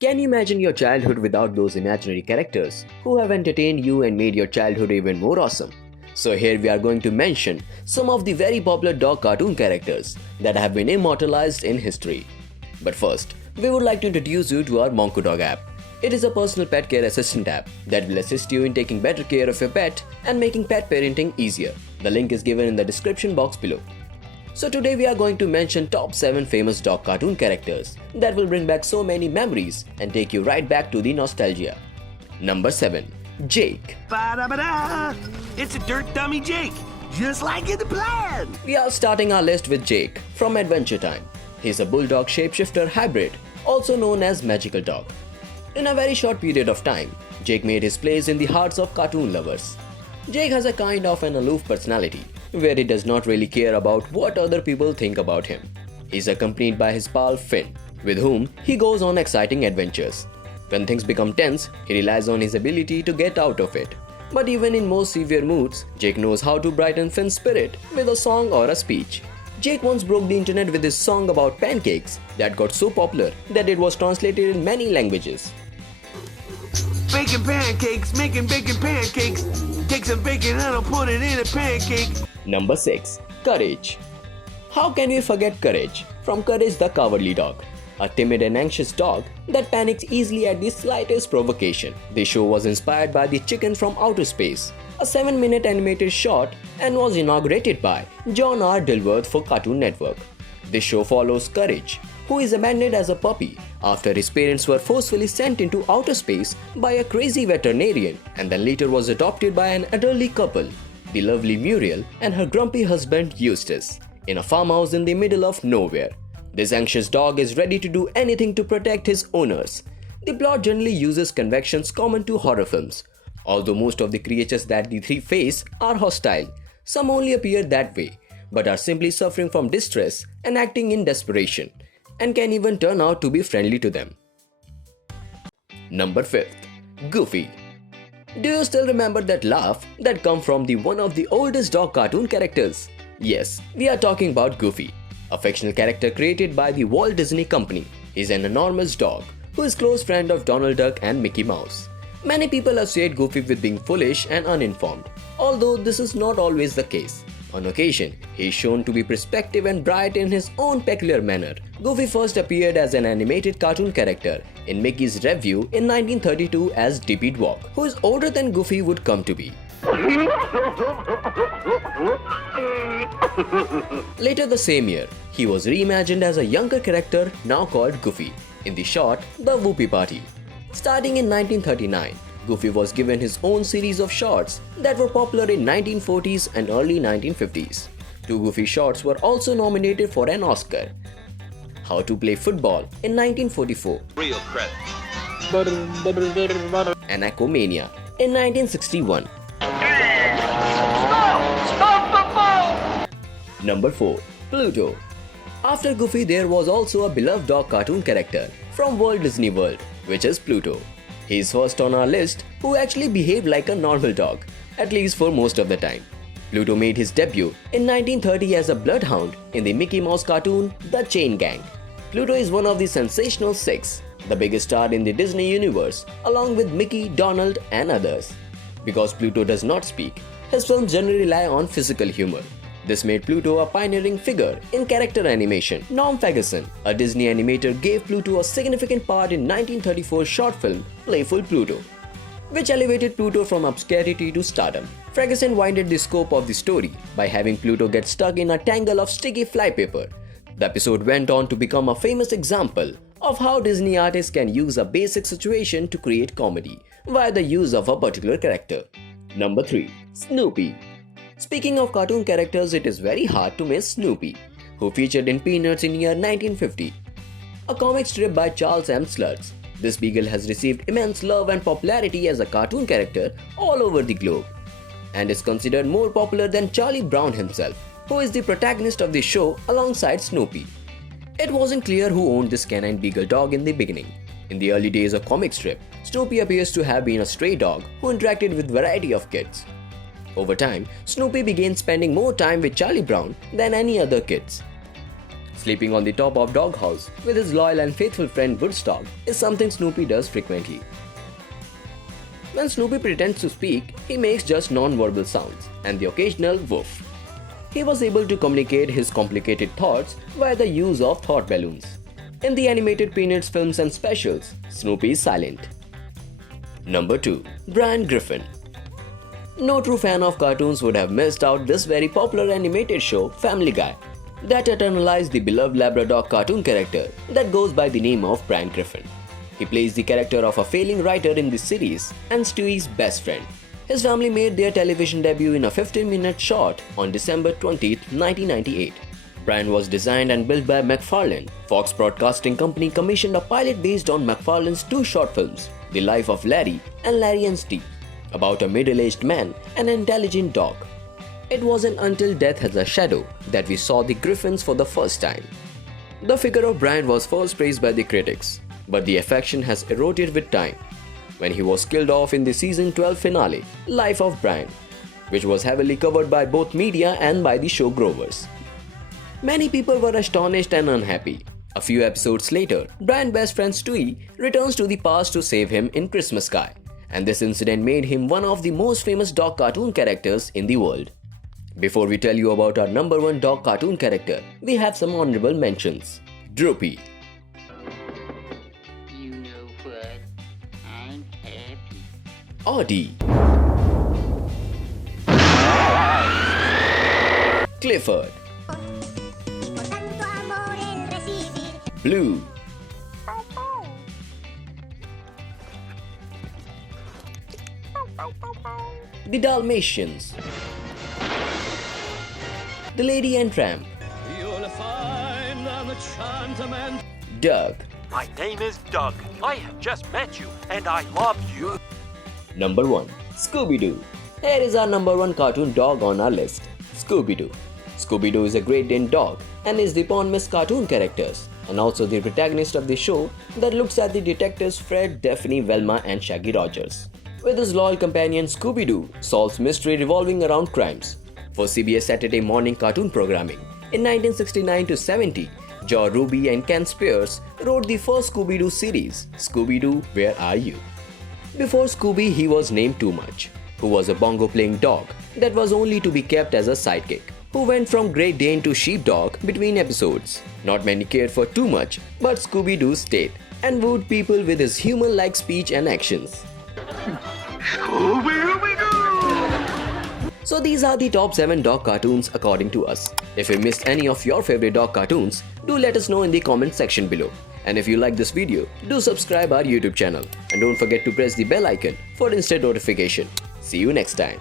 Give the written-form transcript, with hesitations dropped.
Can you imagine your childhood without those imaginary characters who have entertained you and made your childhood even more awesome? So, here we are going to mention some of the very popular dog cartoon characters that have been immortalized in history. But first, we would like to introduce you to our Monkoodog app. It is a personal pet care assistant app that will assist you in taking better care of your pet and making pet parenting easier. The link is given in the description box below. So today we are going to mention top 7 famous dog cartoon characters that will bring back so many memories and take you right back to the nostalgia. Number 7. Jake. Ba-da-ba-da! It's a dirt dummy Jake, just like in the plan! We are starting our list with Jake from Adventure Time. He's a bulldog shapeshifter hybrid, also known as magical dog. In a very short period of time, Jake made his place in the hearts of cartoon lovers. Jake has a kind of an aloof personality, where he does not really care about what other people think about him. He's accompanied by his pal Finn, with whom he goes on exciting adventures. When things become tense, he relies on his ability to get out of it. But even in most severe moods, Jake knows how to brighten Finn's spirit with a song or a speech. Jake once broke the internet with his song about pancakes that got so popular that it was translated in many languages. Baking pancakes, making bacon pancakes. Take some bacon and I'll put it in a pancake. Number 6. Courage. How can we forget Courage from Courage the Cowardly Dog? A timid and anxious dog that panics easily at the slightest provocation. This show was inspired by The Chicken from Outer Space, a 7-minute animated short, and was inaugurated by John R. Dilworth for Cartoon Network. This show follows Courage, who is abandoned as a puppy after his parents were forcefully sent into outer space by a crazy veterinarian and then later was adopted by an elderly couple, the lovely Muriel and her grumpy husband Eustace, in a farmhouse in the middle of nowhere. This anxious dog is ready to do anything to protect his owners. The plot generally uses conventions common to horror films. Although most of the creatures that the three face are hostile, some only appear that way, but are simply suffering from distress and acting in desperation, and can even turn out to be friendly to them. Number 5. Goofy. Do you still remember that laugh that come from one of the oldest dog cartoon characters? Yes, we are talking about Goofy, a fictional character created by the Walt Disney Company. He's an enormous dog who is close friend of Donald Duck and Mickey Mouse. Many people associate Goofy with being foolish and uninformed, although this is not always the case. On occasion, he is shown to be perspective and bright in his own peculiar manner. Goofy first appeared as an animated cartoon character in Mickey's Revue in 1932 as Dippy Dog, who is older than Goofy would come to be. Later the same year, he was reimagined as a younger character now called Goofy in the short The Whoopee Party. Starting in 1939, Goofy was given his own series of shorts that were popular in 1940s and early 1950s. 2 Goofy shorts were also nominated for an Oscar. How to Play Football in 1944. Real credit. And Aquamania in 1961. Stop the ball! Number 4. Pluto. After Goofy, there was also a beloved dog cartoon character from Walt Disney World, which is Pluto. He is first on our list who actually behaved like a normal dog, at least for most of the time. Pluto made his debut in 1930 as a bloodhound in the Mickey Mouse cartoon The Chain Gang. Pluto is one of the sensational 6, the biggest star in the Disney universe, along with Mickey, Donald and others. Because Pluto does not speak, his films generally rely on physical humor. This made Pluto a pioneering figure in character animation. Norm Ferguson, a Disney animator, gave Pluto a significant part in 1934 short film Playful Pluto, which elevated Pluto from obscurity to stardom. Ferguson widened the scope of the story by having Pluto get stuck in a tangle of sticky flypaper. The episode went on to become a famous example of how Disney artists can use a basic situation to create comedy via the use of a particular character. Number 3. Snoopy. Speaking of cartoon characters, it is very hard to miss Snoopy, who featured in Peanuts in year 1950, a comic strip by Charles M. Schulz. This beagle has received immense love and popularity as a cartoon character all over the globe, and is considered more popular than Charlie Brown himself, who is the protagonist of the show alongside Snoopy. It wasn't clear who owned this canine beagle dog in the beginning. In the early days of comic strip, Snoopy appears to have been a stray dog who interacted with variety of kids. Over time, Snoopy began spending more time with Charlie Brown than any other kids. Sleeping on the top of doghouse with his loyal and faithful friend Woodstock is something Snoopy does frequently. When Snoopy pretends to speak, he makes just non-verbal sounds and the occasional woof. He was able to communicate his complicated thoughts via the use of thought balloons. In the animated Peanuts films and specials, Snoopy is silent. Number 2. Brian Griffin. No true fan of cartoons would have missed out this very popular animated show, Family Guy, that eternalized the beloved Labrador cartoon character that goes by the name of Brian Griffin. He plays the character of a failing writer in the series and Stewie's best friend. His family made their television debut in a 15-minute short on December 20, 1998. Brian was designed and built by McFarlane. Fox Broadcasting Company commissioned a pilot based on McFarlane's two short films, The Life of Larry and Larry and Steve, about a middle-aged man and an intelligent dog. It wasn't until Death Has a Shadow that we saw the Griffins for the first time. The figure of Brian was first praised by the critics, but the affection has eroded with time when he was killed off in the season 12 finale, Life of Brian, which was heavily covered by both media and by the show goers. Many people were astonished and unhappy. A few episodes later, Brian's best friend Stewie returns to the past to save him in Christmas Sky, and this incident made him one of the most famous dog cartoon characters in the world. Before we tell you about our number 1 dog cartoon character, we have some honorable mentions. Droopy. You know what? I'm happy. Audie. Clifford. Blue. The Dalmatians. The Lady and Tramp. You'll find an enchantment. Doug. My name is Doug. I have just met you, and I love you. Number 1. Scooby-Doo. Here is our number 1 cartoon dog on our list, Scooby-Doo. Scooby-Doo is a Great Dane dog and is the Pond-Miss cartoon characters, and also the protagonist of the show that looks at the detectives Fred, Daphne, Velma and Shaggy Rogers. With his loyal companion Scooby-Doo solves mystery revolving around crimes. For CBS Saturday morning cartoon programming, in 1969 to 70, Joe Ruby and Ken Spears wrote the first Scooby-Doo series, Scooby-Doo, Where Are You? Before Scooby, he was named Too Much, who was a bongo-playing dog that was only to be kept as a sidekick, who went from Great Dane to Sheepdog between episodes. Not many cared for Too Much, but Scooby-Doo stayed and wooed people with his human-like speech and actions. So these are the top 7 dog cartoons according to us. If you missed any of your favorite dog cartoons, do let us know in the comment section below. And if you like this video, do subscribe our YouTube channel and don't forget to press the bell icon for instant notification. See you next time.